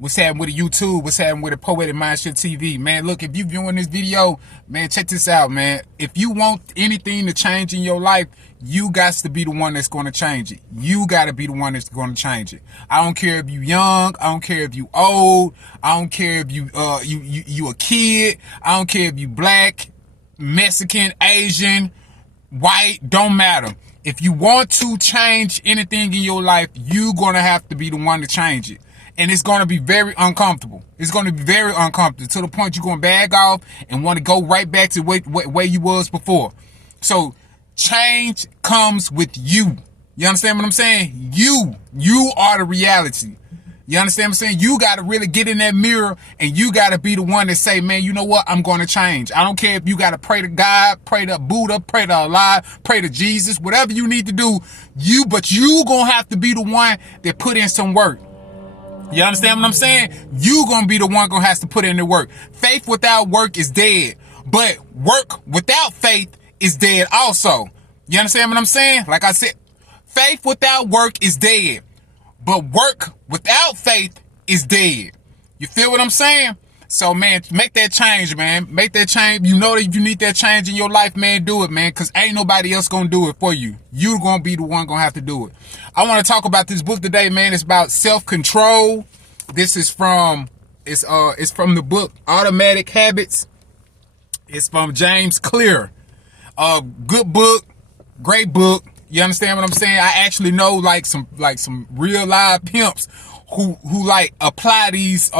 What's happening with the YouTube? What's happening with the Poetic Mindset TV? Man, look, if you viewing this video, man, check this out, man. If you want anything to change in your life, you got to be the one that's going to change it. You got to be the one that's going to change it. I don't care if you young. I don't care if you old. I don't care if you a kid. I don't care if you black, Mexican, Asian, white, don't matter. If you want to change anything in your life, you're going to have to be the one to change it. And it's going to be very uncomfortable. It's going to be very uncomfortable to the point you're going to bag off and want to go right back to where you was before. So change comes with you. You understand what I'm saying? You are the reality. You understand what I'm saying? You got to really get in that mirror and you got to be the one that say, man, you know what? I'm going to change. I don't care if you got to pray to God, pray to Buddha, pray to Allah, pray to Jesus, whatever you need to do, but you going to have to be the one that put in some work. You understand what I'm saying? You gonna be the one gonna have to put in the work. Faith without work is dead, but work without faith is dead also. You understand what I'm saying? Like I said, faith without work is dead, but work without faith is dead. You feel what I'm saying? So, man, make that change, man. Make that change. You know that you need that change in your life, man. Do it, man, because ain't nobody else going to do it for you. You're going to be the one going to have to do it. I want to talk about this book today, man. It's about self-control. This is from, it's from the book Atomic Habits. It's from James Clear. Good book, great book. You understand what I'm saying? I actually know like some real live pimps who like apply these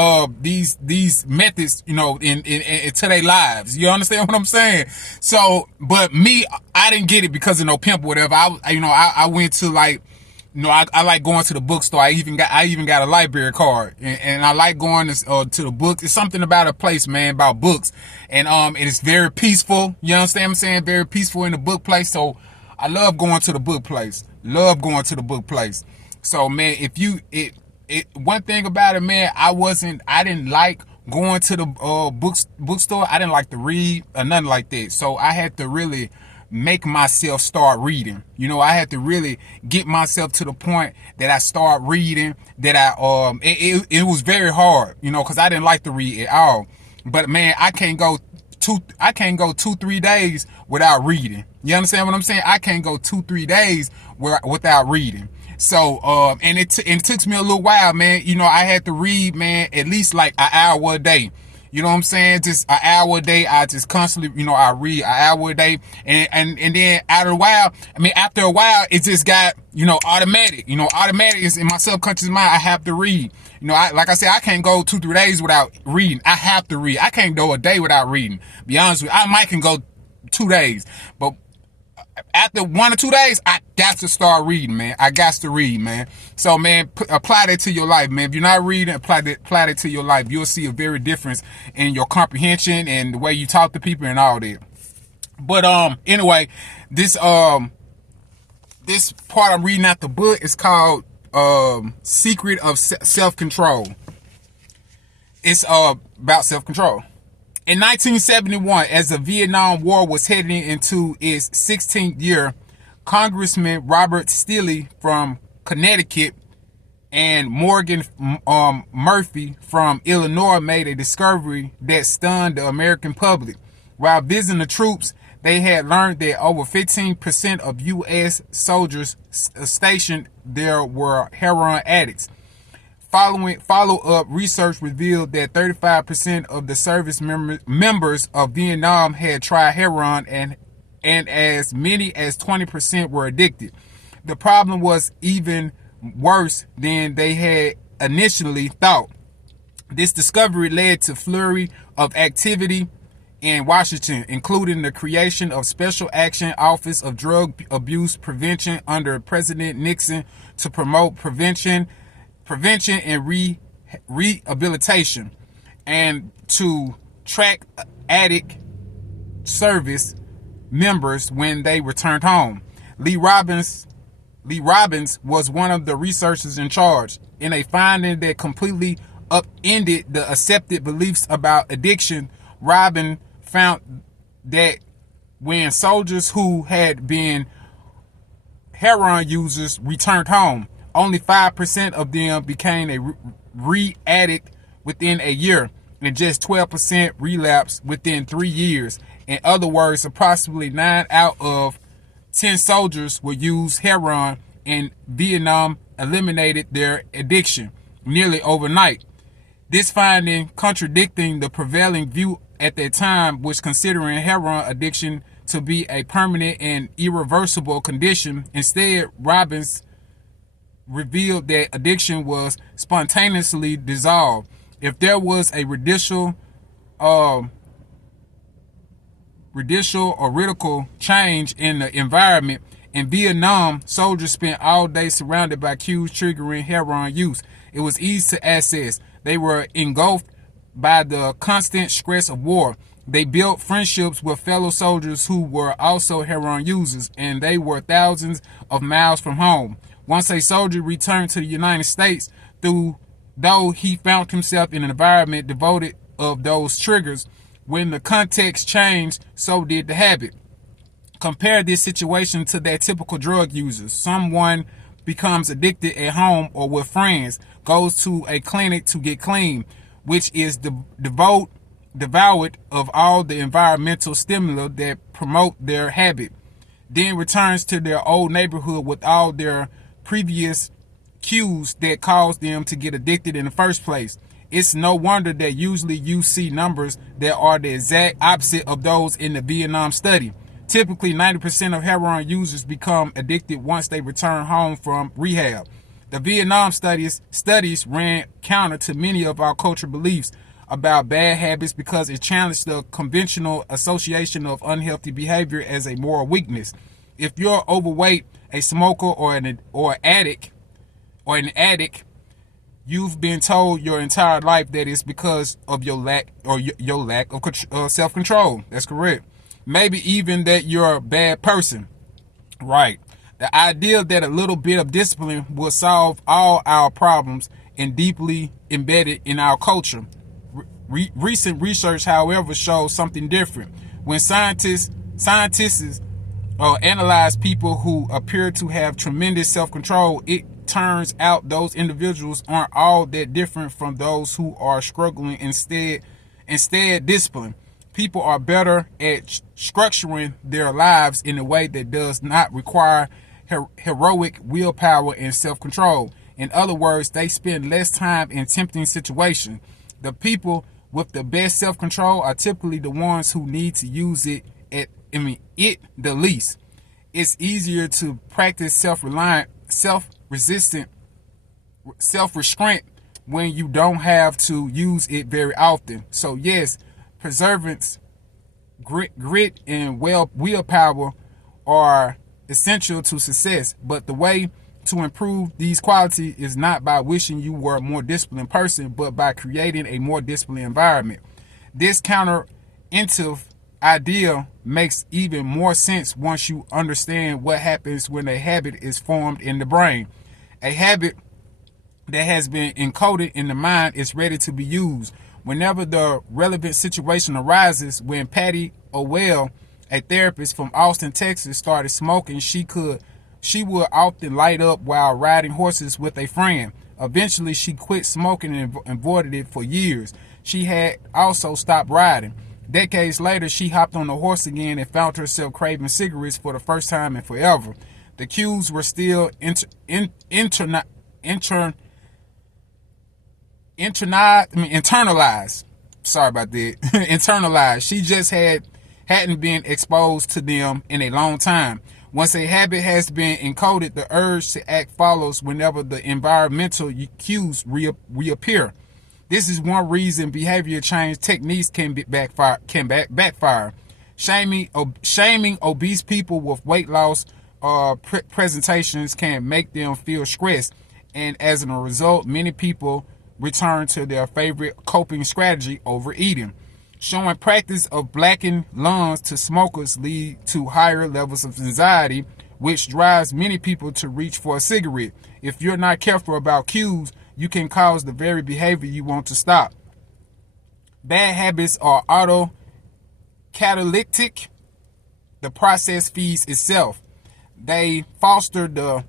methods, you know, into their lives. You understand what I'm saying? So, but me, I didn't get it because of no pimp or whatever. I went to like, you know, I like going to the bookstore. I even got a library card, and I like going to the book. It's something about a place, man, about books, and it is very peaceful. You understand what I'm saying? Very peaceful in the book place. So I love going to the book place. Love going to the book place. So, man, one thing about it, man, I didn't like going to the bookstore. I didn't like to read or nothing like that. So I had to really make myself start reading. You know, I had to really get myself to the point that I start reading, that it was very hard, you know, because I didn't like to read at all. But, man, I can't go 2-3 days without reading. You understand what I'm saying? I can't go 2-3 days without reading. So, and it took me a little while, man. You know, I had to read, man, at least like an hour a day. You know what I'm saying? Just an hour a day. I just constantly, you know, I read an hour a day. And then after a while, it just got, you know, automatic. You know, automatic is in my subconscious mind. I have to read. You know, like I said, I can't go 2-3 days without reading. I have to read. I can't go a day without reading. Be honest with you. I might can go 2 days, but after 1 or 2 days, I got to start reading, man. I got to read, man. So, man, apply that to your life, man. If you're not reading, apply that to your life. You'll see a very difference in your comprehension and the way you talk to people and all that. But anyway, this part I'm reading out the book is called Secret of Self-Control. It's about self-control. In 1971, as the Vietnam War was heading into its 16th year, Congressman Robert Steele from Connecticut and Morgan Murphy from Illinois made a discovery that stunned the American public. While visiting the troops, they had learned that over 15% of U.S. soldiers stationed there were heroin addicts. Follow-up research revealed that 35% of the service members of Vietnam had tried heroin, and as many as 20% were addicted. The problem was even worse than they had initially thought. This discovery led to a flurry of activity in Washington, including the creation of Special Action Office of Drug Abuse Prevention under President Nixon to promote prevention and rehabilitation, and to track addict service members when they returned home. Lee Robbins was one of the researchers in charge. In a finding that completely upended the accepted beliefs about addiction, Robbins found that when soldiers who had been heroin users returned home, Only 5% of them became a re-addict within a year, and just 12% relapsed within 3 years. In other words, approximately 9 out of 10 soldiers would use heroin, and Vietnam eliminated their addiction nearly overnight. This finding contradicting the prevailing view at that time, which considering heroin addiction to be a permanent and irreversible condition. Instead, Robbins revealed that addiction was spontaneously dissolved if there was a radical change in the environment. In Vietnam, soldiers spent all day surrounded by cues triggering heroin use. It was easy to access. They were engulfed by the constant stress of war. They built friendships with fellow soldiers who were also heroin users, and they were thousands of miles from home. Once a soldier returned to the United States, though he found himself in an environment devoid of those triggers, when the context changed, so did the habit. Compare this situation to that typical drug user. Someone becomes addicted at home or with friends, goes to a clinic to get clean, which is devoured of all the environmental stimuli that promote their habit, then returns to their old neighborhood with all their previous cues that caused them to get addicted in the first place. It's no wonder that usually you see numbers that are the exact opposite of those in the Vietnam study. Typically, 90% of heroin users become addicted once they return home from rehab. The Vietnam studies ran counter to many of our cultural beliefs about bad habits because it challenged the conventional association of unhealthy behavior as a moral weakness. If you're overweight, a smoker, or an addict, you've been told your entire life that it's because of your lack of self-control. That's correct. Maybe even that you're a bad person. Right. The idea that a little bit of discipline will solve all our problems is deeply embedded in our culture. Recent research, however, shows something different. When scientists analyze people who appear to have tremendous self-control, it turns out those individuals aren't all that different from those who are struggling instead discipline. People are better at structuring their lives in a way that does not require heroic willpower and self-control. In other words, they spend less time in tempting situations. The people with the best self-control are typically the ones who need to use it the least. It's easier to practice self-restraint when you don't have to use it very often. So yes, perseverance, grit, and willpower are essential to success. But the way to improve these qualities is not by wishing you were a more disciplined person, but by creating a more disciplined environment. This counterintuitive idea makes even more sense once you understand what happens when a habit is formed in the brain. A habit that has been encoded in the mind is ready to be used whenever the relevant situation arises. When Patty Owell, a therapist from Austin, Texas, started smoking, she would often light up while riding horses with a friend. Eventually, she quit smoking and avoided it for years. She had also stopped riding. Decades later, she hopped on the horse again and found herself craving cigarettes for the first time in forever. The cues were still internalized. Sorry about that. Internalized. She just hadn't been exposed to them in a long time. Once a habit has been encoded, the urge to act follows whenever the environmental cues reappear. This is one reason behavior change techniques can backfire. Shaming obese people with weight loss presentations can make them feel stressed, and as a result, many people return to their favorite coping strategy, overeating. Showing practice of blackened lungs to smokers lead to higher levels of anxiety, which drives many people to reach for a cigarette. If you're not careful about cues, you can cause the very behavior you want to stop. Bad habits are autocatalytic. The process feeds itself. They foster the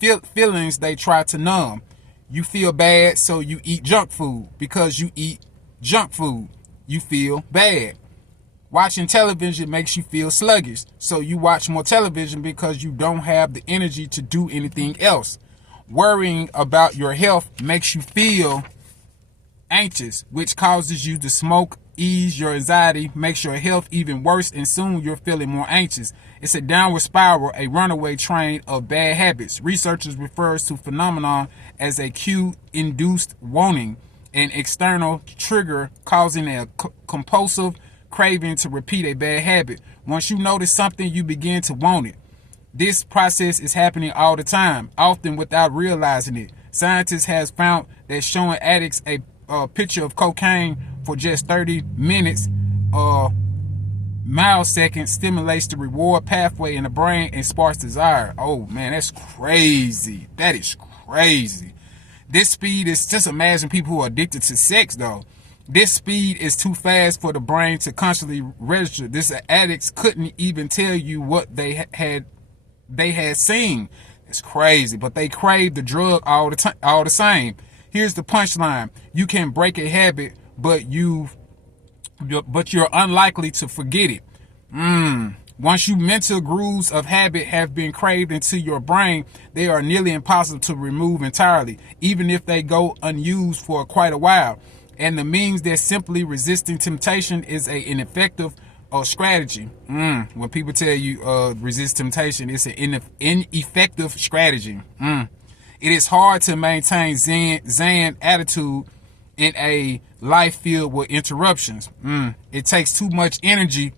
feelings they try to numb. You feel bad, so you eat junk food. Because you eat junk food, you feel bad. Watching television makes you feel sluggish, so you watch more television because you don't have the energy to do anything else. Worrying about your health makes you feel anxious, which causes you to smoke, ease your anxiety, makes your health even worse, and soon you're feeling more anxious. It's a downward spiral, a runaway train of bad habits. Researchers refers to phenomenon as a cue-induced wanting, an external trigger causing a compulsive craving to repeat a bad habit. Once you notice something, you begin to want it. This process is happening all the time, often without realizing it. Scientists have found that showing addicts a picture of cocaine for just 30 minutes or milliseconds stimulates the reward pathway in the brain and sparks desire. Oh man, that's crazy. That is crazy. This speed is, just imagine people who are addicted to sex though. This speed is too fast for the brain to constantly register. This addicts couldn't even tell you what they had seen. It's crazy, but they crave the drug all the same. Here's the punchline: you can break a habit, but you're unlikely to forget it. Once you mental grooves of habit have been craved into your brain, they are nearly impossible to remove entirely, even if they go unused for quite a while. And the means that simply resisting temptation is an ineffective strategy. When people tell you resist temptation, it's an ineffective strategy. It is hard to maintain Zen attitude in a life filled with interruptions. It takes too much energy.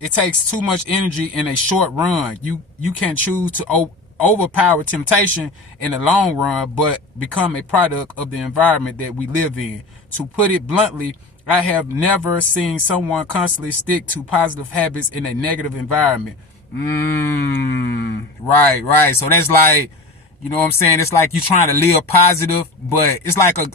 It takes too much energy in a short run. You can choose to overpower temptation in the long run, but become a product of the environment that we live in. To put it bluntly, I have never seen someone constantly stick to positive habits in a negative environment. Right. So that's like, you know what I'm saying? It's like you trying to live positive, but it's like a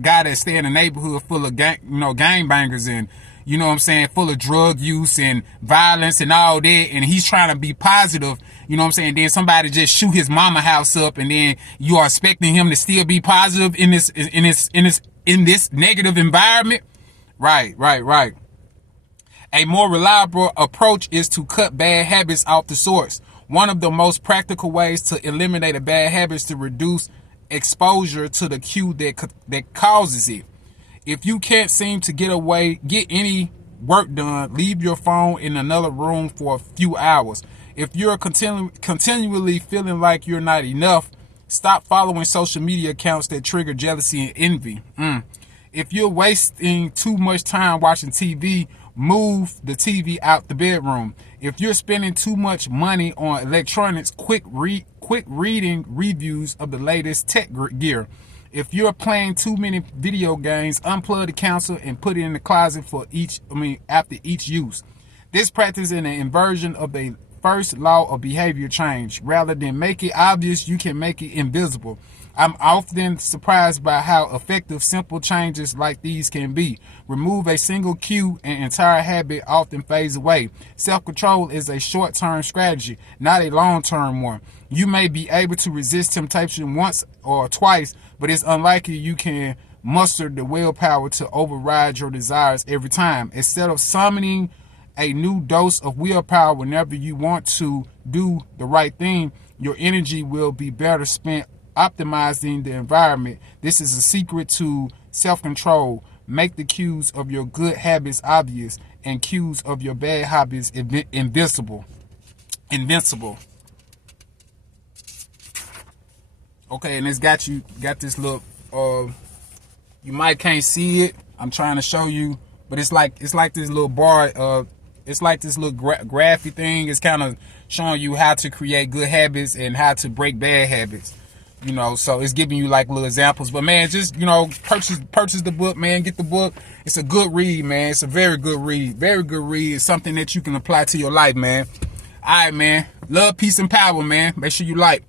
guy that stay in a neighborhood full of gangbangers and, you know what I'm saying, full of drug use and violence and all that, and he's trying to be positive, you know what I'm saying? Then somebody just shoot his mama house up, and then you are expecting him to still be positive in this negative environment. Right. A more reliable approach is to cut bad habits off the source. One of the most practical ways to eliminate a bad habit is to reduce exposure to the cue that causes it. If you can't seem to get any work done, leave your phone in another room for a few hours. If you're continually feeling like you're not enough, stop following social media accounts that trigger jealousy and envy. If you're wasting too much time watching TV, move the TV out the bedroom. If you're spending too much money on electronics, quit reading reviews of the latest tech gear. If you're playing too many video games, unplug the console and put it in the closet after each use. This practice is an inversion of the first law of behavior change. Rather than make it obvious, you can make it invisible. I'm often surprised by how effective simple changes like these can be. Remove a single cue and entire habit often fades away. Self-control is a short-term strategy, not a long-term one. You may be able to resist temptation once or twice, but it's unlikely you can muster the willpower to override your desires every time. Instead of summoning a new dose of willpower whenever you want to do the right thing, your energy will be better spent optimizing the environment. This is a secret to self-control. Make the cues of your good habits obvious and cues of your bad habits invincible. Okay, and it's got this little you might can't see it. I'm trying to show you, but it's like this little bar, it's like this little graphy thing. It's kind of showing you how to create good habits and how to break bad habits. You know, so it's giving you like little examples. But man, just, you know, purchase the book, man. Get the book. It's a good read, man. It's a very good read. Very good read. It's something that you can apply to your life, man. All right, man. Love, peace, and power, man. Make sure you like.